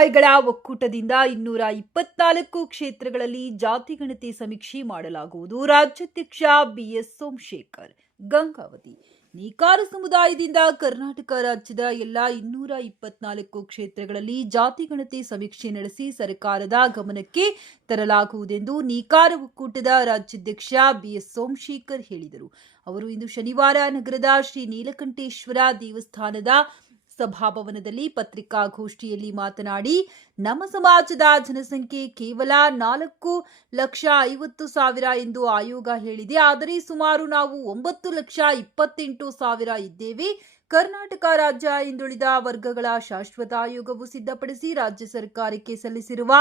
ಸಮುದಾಯಗಳ ಒಕ್ಕೂಟದಿಂದ 224 ಕ್ಷೇತ್ರಗಳಲ್ಲಿ ಜಾತಿಗಣತಿ ಸಮೀಕ್ಷೆ ಮಾಡಲಾಗುವುದು. ರಾಜ್ಯಾಧ್ಯಕ್ಷ ಬಿಎಸ್ ಸೋಮಶೇಖರ್. ಗಂಗಾವತಿ. ನೇಕಾರ ಸಮುದಾಯದಿಂದ ಕರ್ನಾಟಕ ರಾಜ್ಯದ ಎಲ್ಲ 224 ಕ್ಷೇತ್ರಗಳಲ್ಲಿ ಜಾತಿಗಣತಿ ಸಮೀಕ್ಷೆ ನಡೆಸಿ ಸರ್ಕಾರದ ಗಮನಕ್ಕೆ ತರಲಾಗುವುದೆಂದು ನೇಕಾರ ಒಕ್ಕೂಟದ ರಾಜ್ಯಾಧ್ಯಕ್ಷ ಬಿಎಸ್ ಸೋಮಶೇಖರ್ ಹೇಳಿದರು. ಅವರು ಇಂದು ಶನಿವಾರ ನಗರದ ಶ್ರೀ ನೀಲಕಂಠೇಶ್ವರ ದೇವಸ್ಥಾನದ ಸಭಾಭವನದಲ್ಲಿ ಪತ್ರಿಕಾಗೋಷ್ಠಿಯಲ್ಲಿ ಮಾತನಾಡಿ, ನಮ್ಮ ಸಮಾಜದ ಜನಸಂಖ್ಯೆ ಕೇವಲ 4,50,000 ಎಂದು ಆಯೋಗ ಹೇಳಿದೆ. ಆದರೆ ಸುಮಾರು ನಾವು 9,28,000 ಇದ್ದೇವೆ. ಕರ್ನಾಟಕ ರಾಜ್ಯ ಹಿಂದುಳಿದ ವರ್ಗಗಳ ಶಾಶ್ವತ ಆಯೋಗವು ಸಿದ್ಧಪಡಿಸಿ ರಾಜ್ಯ ಸರ್ಕಾರಕ್ಕೆ ಸಲ್ಲಿಸಿರುವ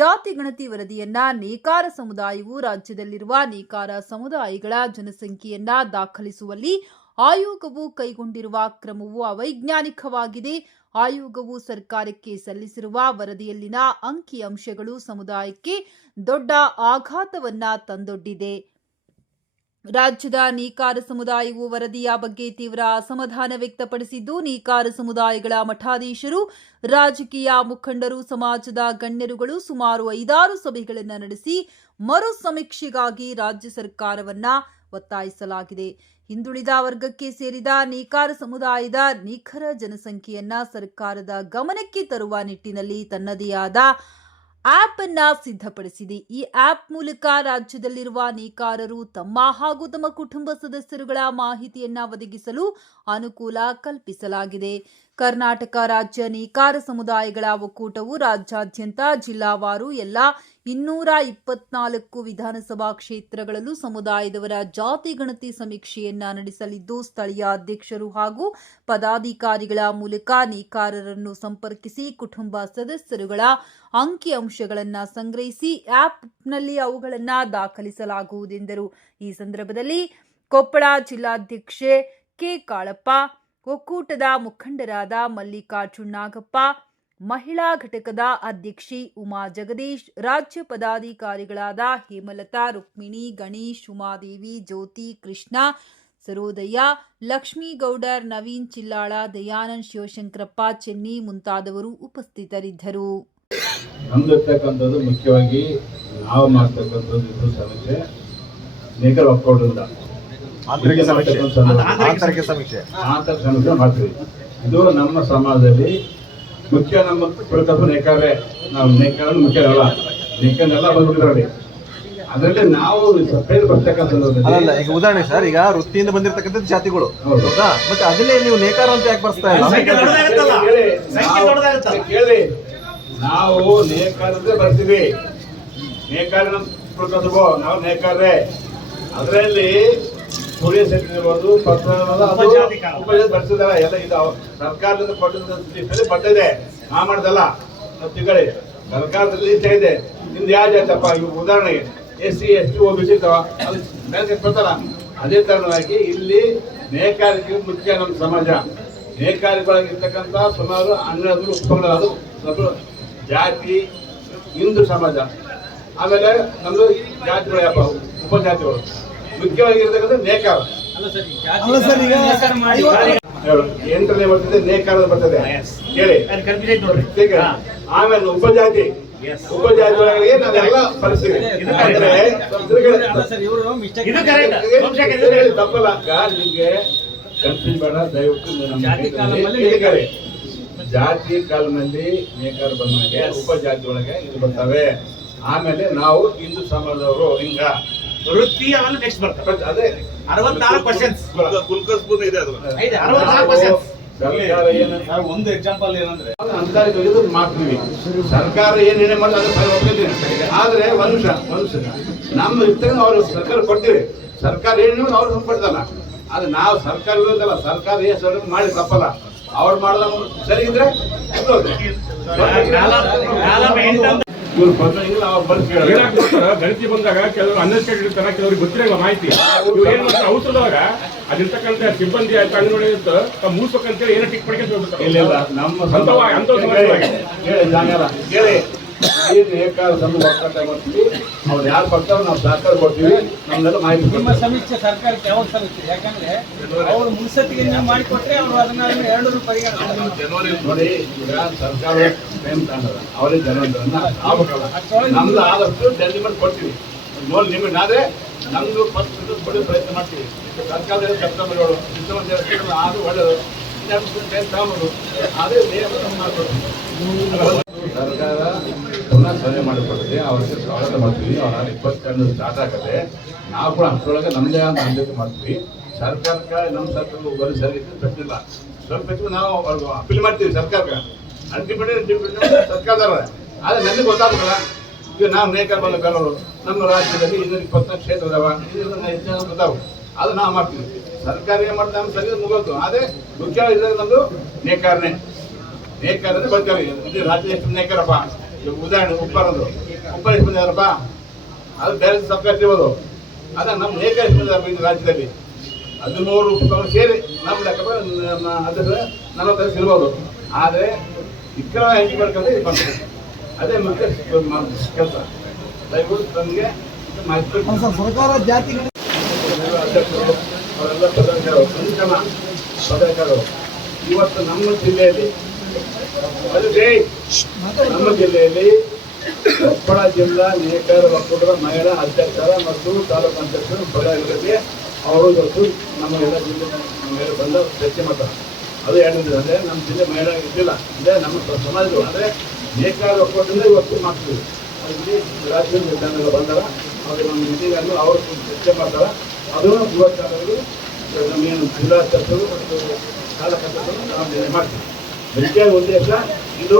ಜಾತಿ ಗಣತಿ ವರದಿಯನ್ನ ನೇಕಾರ ಸಮುದಾಯವು ರಾಜ್ಯದಲ್ಲಿರುವ ನೇಕಾರ ಸಮುದಾಯಗಳ ಜನಸಂಖ್ಯೆಯನ್ನ ದಾಖಲಿಸುವಲ್ಲಿ ಆಯೋಗವು ಕೈಗೊಂಡಿರುವ ಕ್ರಮವು ಅವೈಜ್ಞಾನಿಕವಾಗಿದೆ. ಆಯೋಗವು ಸರ್ಕಾರಕ್ಕೆ ಸಲ್ಲಿಸಿರುವ ವರದಿಯಲ್ಲಿನ ಅಂಕಿಅಂಶಗಳು ಸಮುದಾಯಕ್ಕೆ ದೊಡ್ಡ ಆಘಾತವನ್ನ ತಂದೊಡ್ಡಿದೆ. ರಾಜ್ಯದ ನೇಕಾರ ಸಮುದಾಯವು ವರದಿಯ ಬಗ್ಗೆ ತೀವ್ರ ಅಸಮಾಧಾನ ವ್ಯಕ್ತಪಡಿಸಿದ್ದು, ನೇಕಾರ ಸಮುದಾಯಗಳ ಮಠಾಧೀಶರು, ರಾಜಕೀಯ ಮುಖಂಡರು, ಸಮಾಜದ ಗಣ್ಯರುಗಳು ಸುಮಾರು 5-6 ಸಭೆಗಳನ್ನು ನಡೆಸಿ ಮರು ಸಮೀಕ್ಷೆಗಾಗಿ ರಾಜ್ಯ ಸರ್ಕಾರವನ್ನ ಒತ್ತಾಯಿಸಲಾಗಿದೆ. ಹಿಂದುಳಿದ ವರ್ಗಕ್ಕೆ ಸೇರಿದ ನೇಕಾರ ಸಮುದಾಯದ ನಿಖರ ಜನಸಂಖ್ಯೆಯನ್ನ ಸರ್ಕಾರದ ಗಮನಕ್ಕೆ ತರುವ ನಿಟ್ಟಿನಲ್ಲಿ ತನ್ನದೇ ಆದ ಆಪ್ ಅನ್ನ ಸಿದ್ಧಪಡಿಸಿದೆ. ಈ ಆಪ್ ಮೂಲಕ ರಾಜ್ಯದಲ್ಲಿರುವ ನೇಕಾರರು ತಮ್ಮ ಹಾಗೂ ತಮ್ಮ ಕುಟುಂಬ ಸದಸ್ಯರುಗಳ ಮಾಹಿತಿಯನ್ನ ಒದಗಿಸಲು ಅನುಕೂಲ ಕಲ್ಪಿಸಲಾಗಿದೆ. ಕರ್ನಾಟಕ ರಾಜ್ಯ ನೇಕಾರ ಸಮುದಾಯಗಳ ಒಕ್ಕೂಟವು ರಾಜ್ಯಾದ್ಯಂತ ಜಿಲ್ಲಾವಾರು ಎಲ್ಲ 224 ವಿಧಾನಸಭಾ ಕ್ಷೇತ್ರಗಳಲ್ಲೂ ಸಮುದಾಯದವರ ಜಾತಿ ಗಣತಿ ಸಮೀಕ್ಷೆಯನ್ನ ನಡೆಸಲಿದ್ದು, ಸ್ಥಳೀಯ ಅಧ್ಯಕ್ಷರು ಹಾಗೂ ಪದಾಧಿಕಾರಿಗಳ ಮೂಲಕ ನೇಕಾರರನ್ನು ಸಂಪರ್ಕಿಸಿ ಕುಟುಂಬ ಸದಸ್ಯರುಗಳ ಅಂಕಿಅಂಶಗಳನ್ನು ಸಂಗ್ರಹಿಸಿ ಆಪ್ನಲ್ಲಿ ಅವುಗಳನ್ನು ದಾಖಲಿಸಲಾಗುವುದೆಂದರು. ಈ ಸಂದರ್ಭದಲ್ಲಿ ಕೊಪ್ಪಳ ಜಿಲ್ಲಾಧ್ಯಕ್ಷೆ ಕೆ ಕಾಳಪ್ಪ, ಒಕ್ಕೂಟದ ಮುಖಂಡರಾದ ಮಲ್ಲಿಕಾರ್ಜುನ್ ನಾಗಪ್ಪ, ಮಹಿಳಾ ಘಟಕದ ಅಧ್ಯಕ್ಷೆ ಉಮಾ ಜಗದೀಶ್, ರಾಜ್ಯ ಪದಾಧಿಕಾರಿಗಳಾದ ಹೇಮಲತಾ, ರುಕ್ಮಿಣಿ, ಗಣೇಶ್, ಉಮಾದೇವಿ, ಜ್ಯೋತಿ, ಕೃಷ್ಣ, ಸರೋದಯ್ಯ, ಲಕ್ಷ್ಮೀಗೌಡರ್, ನವೀನ್ ಚಿಲ್ಲಾಳ, ದಯಾನಂದ್, ಶಿವಶಂಕರಪ್ಪ, ಚೆನ್ನಿ ಮುಂತಾದವರು ಉಪಸ್ಥಿತರಿದ್ದರು. ನಮ್ದಿರ್ತಕ್ಕಂಥದ್ದು ಮುಖ್ಯವಾಗಿ ನಾವು ಮಾಡ್ತಕ್ಕಂಥದ್ದು ಸಮೀಕ್ಷೆ ನೇಕಾರ ಒಕ್ಕೂಟದಿಂದ ಆಂತರಿಕ ಸಮೀಕ್ಷೆ ಮಾಡ್ತೀವಿ. ಇದು ನಮ್ಮ ಸಮಾಜದಲ್ಲಿ ಮುಖ್ಯ. ನಮ್ಮ ಪ್ರಕಲ್ಪ ನೇಕಾರೇ, ನಾವು ನೇಕಾರ ಮುಖ್ಯರಲ್ಲ, ನೇಕಾರನೆಲ್ಲ ಬಂದ್ಬಿಟ್ಟಿದ್ರಲ್ಲಿ. ಅದರಲ್ಲಿ ನಾವು ಬರ್ತಕ್ಕಂಥದ್ದು ಈಗ ಉದಾಹರಣೆ ಸರ್, ಈಗ ವೃತ್ತಿಯಿಂದ ಬಂದಿರತಕ್ಕಂಥ ಜಾತಿಗಳು ಹೌದಾ, ಮತ್ತೆ ಅದನ್ನೇ ನೀವು ನೇಕಾರ ಅಂತ ಯಾಕೆ ಬರ್ಸ್ತಾ ಇಲ್ಲ? ಕೇಳಿ, ನಾವು ನೇಕಾರ ಅಂತ ಬರ್ತೀವಿ. ನೇಕಾರ ನಮ್ಮ ಪ್ರಕಲ್ಪ, ನಾವು ನೇಕಾರೇ. ಅದರಲ್ಲಿ ಪುರಿಯ ಸೆಟ್ ಇರ್ಬೋದು, ಪತ್ರ ಬರ್ತಿದ್ದಾರೆ ಎಲ್ಲ. ಇದು ಸರ್ಕಾರದಿಂದ ಕೊಟ್ಟಿದ್ದ ಬರ್ತಿದೆ, ನಾ ಮಾಡ್ದಲ್ಲ. ತಿಳಿ ಸರ್ಕಾರದಲ್ಲಿ ಇಷ್ಟ ಇದೆ. ನಿಮ್ದು ಯಾವ ಜಾತಪ್ಪ? ಇವು ಉದಾಹರಣೆಗೆ SC ST OBC ಬರ್ತಾರ. ಅದೇ ತರನಾಗಿ ಇಲ್ಲಿ ನೇಕಾರಿಕೆ ಮುಖ್ಯ. ನಮ್ಮ ಸಮಾಜ ನೇಕಾರಿಗಳಾಗಿರ್ತಕ್ಕಂಥ ಸುಮಾರು 12 ಉಪಂಗಡಗಳು, ಜಾತಿ ಹಿಂದೂ ಸಮಾಜ. ಆಮೇಲೆ ನಮ್ದು ಜಾತಿಗಳು ಯಾವ ಉಪಜಾತಿಗಳು ಮುಖ್ಯವಾಗಿರ್ತಕ್ಕಂಥ ನೇಕಾರ. 8ನೇ ಬರ್ತದೆ ನೇಕಾರ ಬರ್ತದೆ ಕೇಳಿ. ಆಮೇಲೆ ಉಪಜಾತಿ, ಉಪಜಾತಿಗಳಿಗೆ ನಾವೆಲ್ಲ ಪರಿಸ್ಥಿತಿ ತಪ್ಪಲ್ಲ. ನಿಮ್ಗೆ ಕನ್ಫ್ಯೂಸ್ ಬೇಡ, ದಯವಿಟ್ಟು ಜಾತಿ ಕಾಲದಲ್ಲಿ ನೇಕಾರ ಬಂದಾಗ ಉಪಜಾತಿ ಒಳಗೆ ಇದು ಬರ್ತವೆ. ಆಮೇಲೆ ನಾವು ಹಿಂದೂ ಸಮಾಜದವರು ಹಿಂಗ ವೃತ್ತಿ ಆಮೇಲೆ ನೆಕ್ಸ್ಟ್ ಬರ್ತದೆ. ಅದೇ 64% ಕುಲ್ಕಸ್ಬೂನ್ ಇದೆ. ಅದು 64%. ಸರ್ಕಾರ ಒಂದು ಎಕ್ಸಾಂಪಲ್ ಏನಂದ್ರೆ ಅಂತಾರಿಗಳಿಗೆ ಮಾಡ್ತೀವಿ. ಸರ್ಕಾರ ಏನೇನೇ ಮಾಡಿ ಅದನ್ನ ಒಪ್ಪಿದ್ದೀನಿ. ಆದ್ರೆ ಒಂದು ನಿಮಿಷ ನಮ್ಮ ಇರ್ತಕ್ಕ ಅವ್ರು ಸರ್ಕಾರ ಕೊಡ್ತೀವಿ. ಸರ್ಕಾರ ಏನೇನು ಅವ್ರು ಕೊಡ್ತಲ್ಲ. ಆದ್ರೆ ನಾವು ಸರ್ಕಾರ ಇರೋದಲ್ಲ, ಸರ್ಕಾರ ಏನು ಮಾಡಿ ತಪ್ಪಲ್ಲ. ಅವ್ರು ಮಾಡೋದ ಸರಿಗಿದ್ರೆ ಇವ್ರು ಬಂದಂಗಿಲ್ಲ. ಅವ್ರು ಗಣತಿ ಬಂದಾಗ ಕೆಲವರು ಅನ್ಎಸ್ಟೇಟೆಡ್ ಇರ್ತಾರೆ, ಕೆಲವ್ರಿಗೆ ಗೊತ್ತಿರಲ್ಲ ಮಾಹಿತಿ. ಇವ್ರು ಏನ್ ಮಾಡ್ತಾರೆ, ಔಷಧದಾಗ ಅದಿರ್ತಕ್ಕಂಥ ಸಿಬ್ಬಂದಿ ಆಯ್ತು ಅಂಗನವಾಡಿ ಇತ್ತು ಮೂಸಬೇಕಂತೇಳಿ ಏನೋ ಟಿಕ್ ಪಡ್ಕೊಂಡು ಹೋಗ್ಬಿಡ್ತಾರೆ. ಇಲ್ಲ, ನಮ್ಮ ಕೇಳಿ ಏನು ನೇಕಾರ ತಂದು ಒಕ್ಕೂಟ ಮಾಡ್ತೀವಿ, ಅವ್ರು ಯಾರು ಬರ್ತಾರೋ ನಾವು ಸಹಕಾರ ಕೊಡ್ತೀವಿ, ನಮ್ದೆಲ್ಲ ಮಾಹಿತಿ ನಿಮ್ಮ ಕೊಡ್ತೀವಿ. ಸಮೀಕ್ಷೆ ಸರ್ಕಾರಕ್ಕೆ ಯಾವಾಗ ಸಲ್ಲಿಸ್ತೀರಿ? ಯಾಕಂದ್ರೆ ಅವರು ಮುನ್ಸತ್ತಿಗೆ ನೀವು ಮಾಡಿಕೊಟ್ರೆ ಅವರು ಅದನ್ನ 2 ಪರಿಗಣಿಸ್ತಾರೆ. ನೋಡಿ, ಈಗ ಸರ್ಕಾರ ಟೈಮ್ ತಗೊಂಡದ ಅವರೇ ಜನರನ್ನ ಆಗ್ಬೇಕಲ್ಲ, ನಮ್ದು ಆದಷ್ಟು ಜಲ್ದಿ ಮಾಡಿ ಕೊಡ್ತೀವಿ. ನೋಡಿ ನಿಮಗೆ ನಾವೇ ನಮ್ದು ಫಸ್ಟ್ ಕೊಡೋ ಪ್ರಯತ್ನ ಮಾಡ್ತೀವಿ. ಸರ್ಕಾರದಲ್ಲಿ ಸೆಪ್ಟೆಂಬರ್ 7 ಆದ್ರೂ ಒಳ್ಳೆಯದು. ಟೈಮ್ ತಗೊಂಬೋದು, ಅದೇ ಮಾಡ್ಕೊಡ್ತೀವಿ. ಸರ್ಕಾರ ಪುನಃ ಸರ್ವೆ ಮಾಡಿಕೊಡ್ತೀವಿ, ಅವ್ರಿಗೆ ಸ್ವಾಗತ ಮಾಡ್ತೀವಿ. ಅವ್ರ 22 ಸ್ಟಾರ್ಟ್ ಆಗುತ್ತೆ. ನಾವು ಕೂಡ ಅಷ್ಟರೊಳಗೆ ನಮ್ಮದೇ ಅಂತ ಆದ್ಯತೆ ಮಾಡ್ತೀವಿ. ಸರ್ಕಾರಕ್ಕೆ ನಮ್ಮ ಸರ್ಕಾರ ಬರೀ ಸರಿ ಪ್ರಶ್ನಿಲ್ಲ, ಸ್ವಲ್ಪ ಹೆಚ್ಚು ನಾವು ಅವ್ರಿಗೆ ಅಪೀಲ್ ಮಾಡ್ತೀವಿ. ಸರ್ಕಾರಕ್ಕೆ ಇಂಡಿಪೆಂಡೆಂಟ್ ಸರ್ಕಾರದವ್ರ, ಆದರೆ ನನಗೆ ಗೊತ್ತಾಗಲ್ಲ. ಈಗ ನಾವು ನೇಕಾರ ಬಂದ ಕಲವರು ನಮ್ಮ ರಾಜ್ಯದಲ್ಲಿ 224 ಕ್ಷೇತ್ರ ಇದಾವ, ಇದನ್ನ ಗೊತ್ತಾಗ ಅದು ನಾವು ಮಾಡ್ತೀವಿ. ಸರ್ಕಾರ ಏನು ಮಾಡ್ತಾ ನಮ್ಮ ಸರಿ ಮುಗೋದು. ಅದೇ ಮುಖ್ಯ ಇದ್ದಾಗ ನಮ್ಮದು ನೇಕಾರನೇ ಬರ್ತಾರೆ. ಇದು ರಾಜ್ಯ ಎಷ್ಟು ನೇಕಾರಪ್ಪ, ಈಗ ಉದಾಹರಣೆ ಉಪ್ಪರದು ಉಪ್ಪ ಎಷ್ಟು ಬಂದಿದಾರಪ್ಪ, ಅದು ಬೇರೆ ಸಬ್ಜೆಕ್ಟ್ ಇರ್ಬೋದು. ಅದ ನಮ್ಮ ನೇಕಾರ ಎಷ್ಟು ಬಂದಿದಾರಪ್ಪ ಇದು ರಾಜ್ಯದಲ್ಲಿ 13 ಉಪಕರಣ ಸೇರಿ ನಮ್ಮ ಲೆಕ್ಕ ಅದರ 40 ಇರ್ಬೋದು. ಆದರೆ ಇಕ್ರ ಹೆಂಗೆ ಮಾಡ್ಕೊಂಡ್ರೆ ಇದು ಮಾಡ್ತಾರೆ. ಅದೇ ಮುಖ್ಯ ಕೆಲಸ. ದಯವಿಟ್ಟು ನಮಗೆ ಮಾಹಿತಿ ಸರ್ಕಾರ ಜಾತಿಗಳು ಅಧ್ಯಕ್ಷರು ಅವರೆಲ್ಲ ಪದಾಧಿಕಾರಿಗಳು ಇವತ್ತು ನಮ್ಮ ಜಿಲ್ಲೆಯಲ್ಲಿ ಕೊಪ್ಪಳ ಜಿಲ್ಲಾ ನೇಕಾರ ಒಕ್ಕೂಟದ ಮಹಿಳಾ ಅಧ್ಯಕ್ಷರ ಮತ್ತು ತಾಲೂಕು ಅಧ್ಯಕ್ಷರು ಪದಾಧಿಕಾರಿಗೆ ಅವರು ಇವತ್ತು ನಮ್ಮ ಎಲ್ಲ ಜಿಲ್ಲೆ ಮೇಲೆ ಬಂದ ಚರ್ಚೆ ಮಾಡ್ತಾರೆ. ಅದು ಹೇಳಿದ್ರೆ ಅಂದರೆ ನಮ್ಮ ಜಿಲ್ಲೆ ಮಹಿಳಾ ಇದ್ದಿಲ್ಲ, ಅಂದರೆ ನಮ್ಮ ಸಮಾಜಗಳು ಅಂದರೆ ನೇಕಾರ ಒಕ್ಕೂಟದಿಂದ ಇವತ್ತು ಮಾಡ್ತೀವಿ. ಅಲ್ಲಿ ರಾಜ್ಯದ ನಿರ್ಧಾರಗಳು ಬಂದಾಗ ಅವ್ರಿಗೆ ನಮ್ಮ ಮೀಟಿಂಗನ್ನು ಅವರು ಚರ್ಚೆ ಮಾಡ್ತಾರೆ. ಅದು ಯುವಕರು ನಮಗೇನು ಜಿಲ್ಲಾ ಅಧ್ಯಕ್ಷರು ಮತ್ತು ತಾಲೂಕು ಅಧ್ಯಕ್ಷರು ನಾವು ಮಾಡ್ತೀವಿ. ಮುಖ್ಯ ಉದ್ದೇಶ ಇದು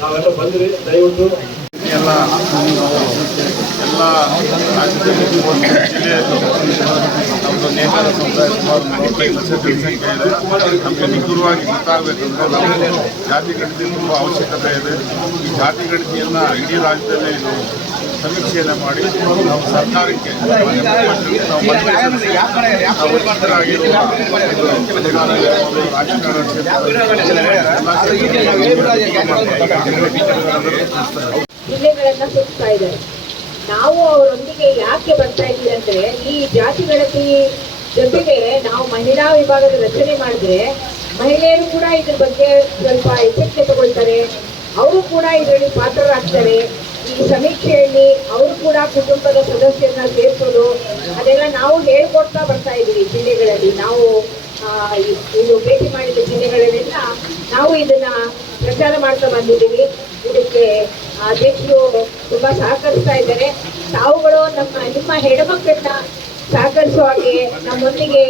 ನಾವೆಲ್ಲ ಬಂದ್ರಿ. ದಯವಿಟ್ಟು ಎಲ್ಲ ರಾಜ್ಯದಲ್ಲಿ ಜಿಲ್ಲೆಯಲ್ಲೂ ನಮ್ಮದು ನೇಕಾರ ಸಮುದಾಯ ಸುಮಾರು 45 ಲಕ್ಷ ಜನಸಂಖ್ಯೆ ಇದೆ. ನಮಗೆ ನಿಖರವಾಗಿ ಗೊತ್ತಾಗಬೇಕಂದ್ರೆ ನಾವು ಜಾತಿ ಗಣತಿ ತುಂಬ ಅವಶ್ಯಕತೆ ಇದೆ. ಈ ಜಾತಿ ಗಣತಿಯನ್ನು ಇಡೀ ರಾಜ್ಯದಲ್ಲಿ ನಾವು ಸಮೀಕ್ಷೆಯನ್ನು ಮಾಡಿ ನಾವು ಸರ್ಕಾರಕ್ಕೆ ಜಿಲ್ಲೆಗಳನ್ನ ಸುತ್ತಾ ಇದ್ದಾರೆ. ನಾವು ಅವರೊಂದಿಗೆ ಯಾಕೆ ಬರ್ತಾ ಇದ್ದೀವಿ ಅಂದ್ರೆ, ಈ ಜಾತಿ ಗಣತಿ ಜೊತೆಗೆ ನಾವು ಮಹಿಳಾ ವಿಭಾಗದ ರಚನೆ ಮಾಡಿದ್ರೆ ಮಹಿಳೆಯರು ಕೂಡ ಇದ್ರ ಬಗ್ಗೆ ಸ್ವಲ್ಪ ಎಚ್ಚರಿಕೆ ತಗೊಳ್ತಾರೆ, ಅವರು ಕೂಡ ಇದರಲ್ಲಿ ಪಾತ್ರರಾಗ್ತಾರೆ. ಈ ಸಮೀಕ್ಷೆಯಲ್ಲಿ ಅವರು ಕೂಡ ಕುಟುಂಬದ ಸದಸ್ಯರನ್ನ ಸೇರಿಸೋದು ಅದೆಲ್ಲ ನಾವು ಹೇಳ್ಕೊಡ್ತಾ ಬರ್ತಾ ಇದ್ದೀವಿ. ಜಿಲ್ಲೆಗಳಲ್ಲಿ ನಾವು ಇದು ಭೇಟಿ ಮಾಡಿದ ಜಿಲ್ಲೆಗಳಲ್ಲೆಲ್ಲ ನಾವು ಇದನ್ನ ಪ್ರಚಾರ ಮಾಡ್ತಾ ಬಂದಿದ್ದೀವಿ. ಇದಕ್ಕೆ ಅಧ್ಯಕ್ಷರು ತುಂಬಾ ಸಹಕರಿಸ್ತಾ ಇದ್ದಾರೆ. ತಾವುಗಳು ನಿಮ್ಮ ಹೆಣ್ಮಕ್ಳನ್ನ ಸಹಕರಿಸುವ ಹಾಗೆ, ನಮ್ಮೊಂದಿಗೆ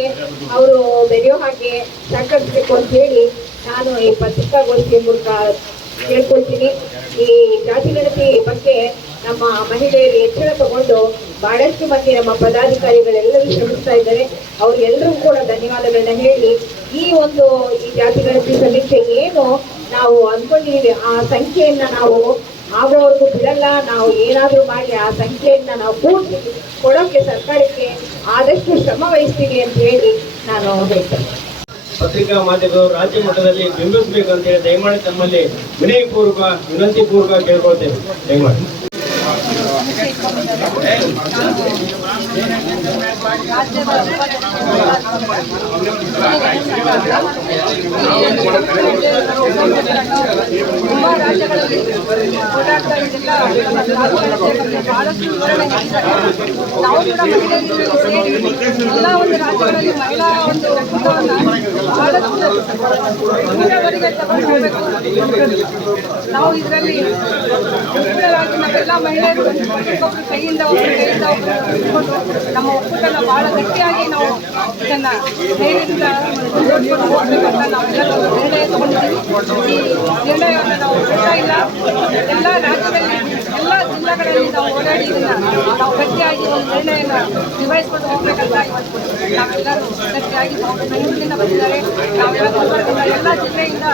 ಅವರು ಬೆರೆಯೋ ಹಾಗೆ ಸಹಕರಿಸಬೇಕು ಅಂತ ಹೇಳಿ ನಾನು ಈ ಪತ್ರಿಕಾಗೋಷ್ಠಿಯ ಮೂಲಕ ಕೇಳ್ಕೊಳ್ತೀನಿ. ಈ ಜಾತಿ ಗಣತಿ ಬಗ್ಗೆ ನಮ್ಮ ಮಹಿಳೆಯರು ಎಚ್ಚರ ತಗೊಂಡು ಬಹಳಷ್ಟು ಮಂದಿ ನಮ್ಮ ಪದಾಧಿಕಾರಿಗಳೆಲ್ಲರೂ ಶ್ರಮಿಸ್ತಾ ಇದ್ದಾರೆ. ಅವ್ರಿಗೆಲ್ಲರೂ ಕೂಡ ಧನ್ಯವಾದಗಳನ್ನ ಹೇಳಿ, ಈ ಜಾತಿ ಗಣತಿ ಸಮೀಕ್ಷೆ ಏನು ನಾವು ಅಂದ್ಕೊಂಡಿದ್ದೀವಿ ಆ ಸಂಖ್ಯೆಯನ್ನ ನಾವು ಆಗೋವರೆಗೂ ಬಿಡಲ್ಲ. ನಾವು ಏನಾದರೂ ಮಾಡಿ ಆ ಸಂಖ್ಯೆಯನ್ನ ನಾವು ಪೂರ್ತಿ ಕೊಡೋಕೆ ಸರ್ಕಾರಕ್ಕೆ ಆದಷ್ಟು ಶ್ರಮ ವಹಿಸ್ತೀವಿ ಅಂತ ಹೇಳಿ ನಾನು ಹೇಳ್ತೇನೆ. ಪತ್ರಿಕಾ ಮಾಧ್ಯಮಗಳು ರಾಜ್ಯ ಮಟ್ಟದಲ್ಲಿ ಬಿಂಬಿಸಬೇಕು ಅಂತ ಹೇಳಿ ದಯಮಾಡಿ ತಮ್ಮಲ್ಲಿ ವಿನಂತಿ ಪೂರ್ವಕ ಕೇಳ್ಕೊಳ್ತೇವೆ. ದಯಮಾಡಿ ತುಂಬಾ ರಾಜ್ಯಗಳಲ್ಲಿ ಓಡಾಡ್ತಾ ಇದೆಲ್ಲ ಬಹಳಷ್ಟು ವಿವರಣೆ ನೀಡಿದ್ದಾರೆ. ನಾವು ಕೂಡ ಮಹಿಳೆಯರಿಗೆ ಸೇರಿ ಎಲ್ಲ ರಾಜ್ಯಗಳಲ್ಲಿ ಮಹಿಳಾ ಒಕ್ಕೂಟವನ್ನು ಬಹಳಷ್ಟು ಮುಂದುವರೆಗೆ ತಗೊಂಡು ಹೋಗಬೇಕು. ನಾವು ಇದರಲ್ಲಿ ಅನುಕೂಲವಾಗಿ ನಾವೆಲ್ಲ ಮಹಿಳೆಯರು ಒಬ್ಬೊಬ್ಬರು ಕೈಯಿಂದ ಒಬ್ಬರು ನಮ್ಮ ಒಕ್ಕೂಟನ ಬಹಳ ಗಟ್ಟಿಯಾಗಿ ನಾವು ಇದನ್ನ ಧೈರ್ಯದಿಂದ ಮುಂದುವರಿಸಿಕೊಂಡು ಹೋಗ್ಬೇಕಂತ ನಾವೆಲ್ಲರೂ ನಿರ್ಣಯ ತಗೊಂಡಿದ್ದೀವಿ. ಈ ನಿರ್ಣಯವನ್ನು ನಾವು ಬಿಡ್ತಾ ಇಲ್ಲ. ಎಲ್ಲ ರಾಜ್ಯದಲ್ಲಿ ಎಲ್ಲ ಜಿಲ್ಲಾ ಜಿಲ್ಲೆಗಳಲ್ಲಿ ನಾವು ಓಡಾಡಿ ನಾವು ಗಟ್ಟಿಯಾಗಿ ಒಂದು ನಿರ್ಣಯನ ನಿಭಾಯಿಸಿಕೊಂಡು ಹೋಗ್ಬೇಕಂತ ಇವತ್ತು ನಾವೆಲ್ಲರೂ ಗಟ್ಟಿಯಾಗಿ ಬೆಂಗಳೂರಿನಿಂದ ಬಂದಿದ್ದಾರೆ. ನಾವೆಲ್ಲ ಗುಲ್ಬರ್ಗದಿಂದ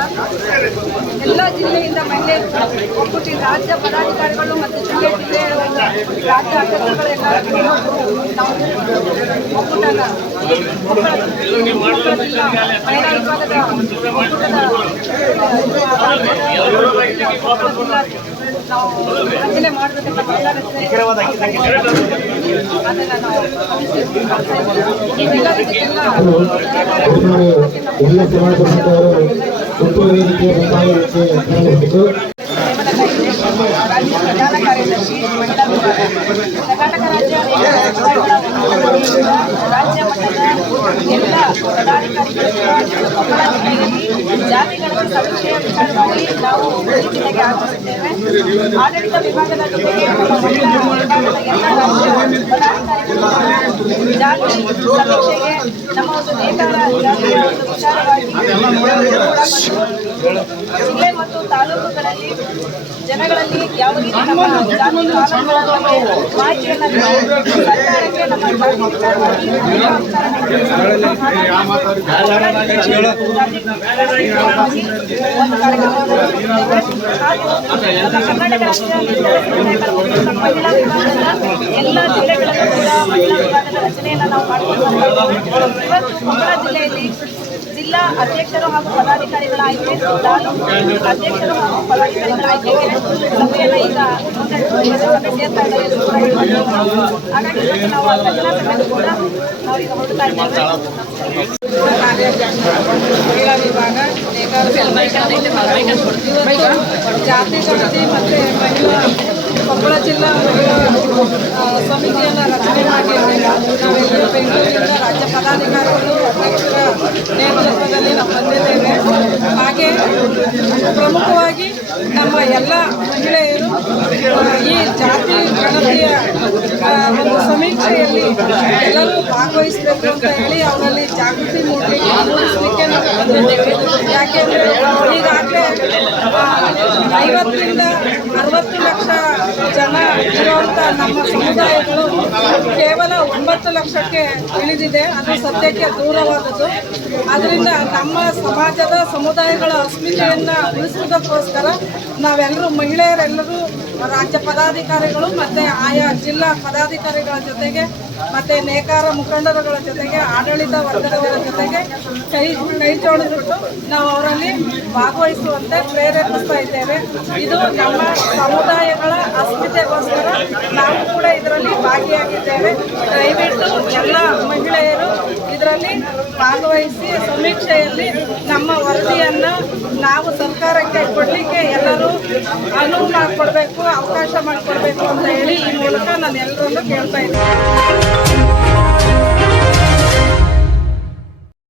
ಎಲ್ಲ ಜಿಲ್ಲೆಯಿಂದ ಮಹಿಳೆ ಒಕ್ಕೂಟಿ ರಾಜ್ಯ ಪದಾಧಿಕಾರಿಗಳು ಮತ್ತು ಜಿಲ್ಲೆಯ ರಾಜ್ಯ ಅಧ್ಯಕ್ಷರುಗಳೆಲ್ಲ ನಾವು ಒಕ್ಕೂಟನ ಮಹಿಳಾ ವಿಭಾಗದ ಒಕ್ಕೂಟದ ನಾವು ರಚನೆ ಮಾಡಬೇಕಂತ ಮಹಿಳಾ ರಚನೆ ಅದನ್ನು ನಾವು ಪ್ರಧಾನ ಕಾರ್ಯದರ್ಶಿ ಮಹಿಳಾ ವಿಭಾಗ ಕರ್ನಾಟಕ ರಾಜ್ಯ ಮಟ್ಟದ ಎಲ್ಲ ಪದಾಧಿಕಾರಿಗಳು ಕೊಪ್ಪಳ ಜಿಲ್ಲೆಯಲ್ಲಿ ಜಾತಿಗಳ ಸಮೀಕ್ಷೆಯ ವಿಚಾರವಾಗಿ ನಾವು ಜಿಲ್ಲೆಗೆ ಆಗಮಿಸಿದ್ದೇವೆ. ಆಡಳಿತ ವಿಭಾಗದ ಜೊತೆಗೆ ಮಹಿಳಾ ವಿಭಾಗದ ಎಲ್ಲ ರಾಜ್ಯ ಪದಾಧಿಕಾರಿಗಳು ಜಾತಿ ಸಮೀಕ್ಷೆಗೆ ನಮ್ಮ ಒಂದು ನೇಕಾರ ಜಾತಿಯ ಒಂದು ವಿಚಾರವಾಗಿ ಜಿಲ್ಲೆ ಮತ್ತು ತಾಲೂಕುಗಳಲ್ಲಿ ಜನಗಳಲ್ಲಿ ಯಾವ ರೀತಿ ನಮ್ಮ ಜಾತಿ ಕಾನೂನುಗಳ ಬಗ್ಗೆ ಮಾಹಿತಿಯನ್ನು ಸರ್ಕಾರಕ್ಕೆ ನಮ್ಮ ಜಾತಿ ವಿಚಾರವಾಗಿ ಒಂದು ಕಾರ್ಯಕ್ರಮವನ್ನು ಹಾಗೂ ಕರ್ನಾಟಕ ರಾಜ್ಯ ಮಹಿಳಾ ವಿಭಾಗದ ಎಲ್ಲ ಜಿಲ್ಲೆಗಳಲ್ಲೂ ಕೂಡ ಮಹಿಳಾ ವಿಭಾಗದ ರಚನೆಯನ್ನು ನಾವು ಮಾಡ್ಕೊಂಡು ಇವತ್ತು ಕೊಪ್ಪಳ ಜಿಲ್ಲೆಯಲ್ಲಿ ಜಿಲ್ಲಾ ಅಧ್ಯಕ್ಷರು ಹಾಗೂ ಪದಾಧಿಕಾರಿಗಳ ಆಯ್ಕೆ, ತಾಲೂಕು ಅಧ್ಯಕ್ಷರು ಹಾಗೂ ಪದಾಧಿಕಾರಿಗಳ ಆಯ್ಕೆಗೆ ಸಭೆಯನ್ನು ಈಗ ಸಭೆ ಸೇರ್ತಾ ಇದ್ದಾರೆ. ಹಾಗಾಗಿ ಇವತ್ತು ನಾವು ರಚನಾ ಸಭೆಯನ್ನು ಕೂಡ ನಾವು ಈಗ ಹೊರಡ್ತಾ ಇದ್ದೇವೆ. ಮಹಿಳಾ ವಿಭಾಗ ಜಾತಿ ಗಣತಿ ಮತ್ತು ಮಹಿಳಾ ಕೊಪ್ಪಳ ಜಿಲ್ಲಾ ಮಹಿಳಾ ಸಮಿತಿಯನ್ನು ರಚನೆ ಮಾಡಿದ್ದೇವೆ. ನಾವೆಲ್ಲರೂ ಬೆಂಗಳೂರಿನಿಂದ ರಾಜ್ಯ ಪದಾಧಿಕಾರಿಗಳು ಅಧ್ಯಕ್ಷರ ನೇತೃತ್ವದಲ್ಲಿ ನಾವು ಬಂದಿದ್ದೇವೆ. ಹಾಗೆ ಪ್ರಮುಖವಾಗಿ ನಮ್ಮ ಎಲ್ಲ ಮಹಿಳೆಯರು ಈ ಜಾತಿ ಗಣತಿಯ ಒಂದು ಸಮೀಕ್ಷೆಯಲ್ಲಿ ಎಲ್ಲರೂ ಭಾಗವಹಿಸಬೇಕು ಅಂತ ಹೇಳಿ ಅವರಲ್ಲಿ ಜಾಗೃತಿ ಮೂಡಿಸಲಿಕ್ಕೆ ನಾವು ಬಂದಿದ್ದೇವೆ. ಯಾಕೆಂದರೆ ಈಗಾಗಲೇ 50ರಿಂದ 60 ಲಕ್ಷ ಜನ ಇರುವಂಥ ನಮ್ಮ ಸಮುದಾಯಗಳು ಕೇವಲ 9 ಲಕ್ಷಕ್ಕೆ ಇಳಿದಿದೆ. ಅದು ಸದ್ಯಕ್ಕೆ ದೂರವಾದದ್ದು. ಅದರಿಂದ ನಮ್ಮ ಸಮಾಜದ ಸಮುದಾಯಗಳ ಅಸ್ಮಿತೆಯನ್ನು ಉಳಿಸುವುದಕ್ಕೋಸ್ಕರ ನಾವೆಲ್ಲರೂ ಮಹಿಳೆಯರೆಲ್ಲರೂ ರಾಜ್ಯ ಪದಾಧಿಕಾರಿಗಳು ಮತ್ತು ಆಯಾ ಜಿಲ್ಲಾ ಪದಾಧಿಕಾರಿಗಳ ಜೊತೆಗೆ ಮತ್ತು ನೇಕಾರ ಮುಖಂಡರುಗಳ ಜೊತೆಗೆ ಆಡಳಿತ ವರ್ಗದವರ ಜೊತೆಗೆ ಕೈ ಜೋಡಿಸ್ಬಿಟ್ಟು ನಾವು ಅವರಲ್ಲಿ ಭಾಗವಹಿಸುವಂತೆ ಪ್ರೇರೇಪಿಸ್ತಾ ಇದ್ದೇವೆ. ಇದು ನಮ್ಮ ಸಮುದಾಯಗಳ ಅಸ್ಮಿತೆಗೋಸ್ಕರ ನಾವು ಕೂಡ ಇದರಲ್ಲಿ ಭಾಗಿಯಾಗಿದ್ದೇವೆ. ದಯವಿಟ್ಟು ಎಲ್ಲ ಮಹಿಳೆಯರು ಇದರಲ್ಲಿ ಭಾಗವಹಿಸಿ ಸಮೀಕ್ಷೆಯಲ್ಲಿ ನಮ್ಮ ವರದಿಯನ್ನು ನಾವು ಸರ್ಕಾರಕ್ಕೆ ಕೊಡಲಿಕ್ಕೆ ಎಲ್ಲರೂ ಅನುವು ಮಾಡಿಕೊಡ್ಬೇಕು, ಅವಕಾಶ ಮಾಡಿಕೊಡ್ಬೇಕು ಅಂತ ಹೇಳಿ ಈ ಮೂಲಕ ನಾನು ಎಲ್ಲರಲ್ಲೂ ಕೇಳ್ತಾ ಇದ್ದೀನಿ.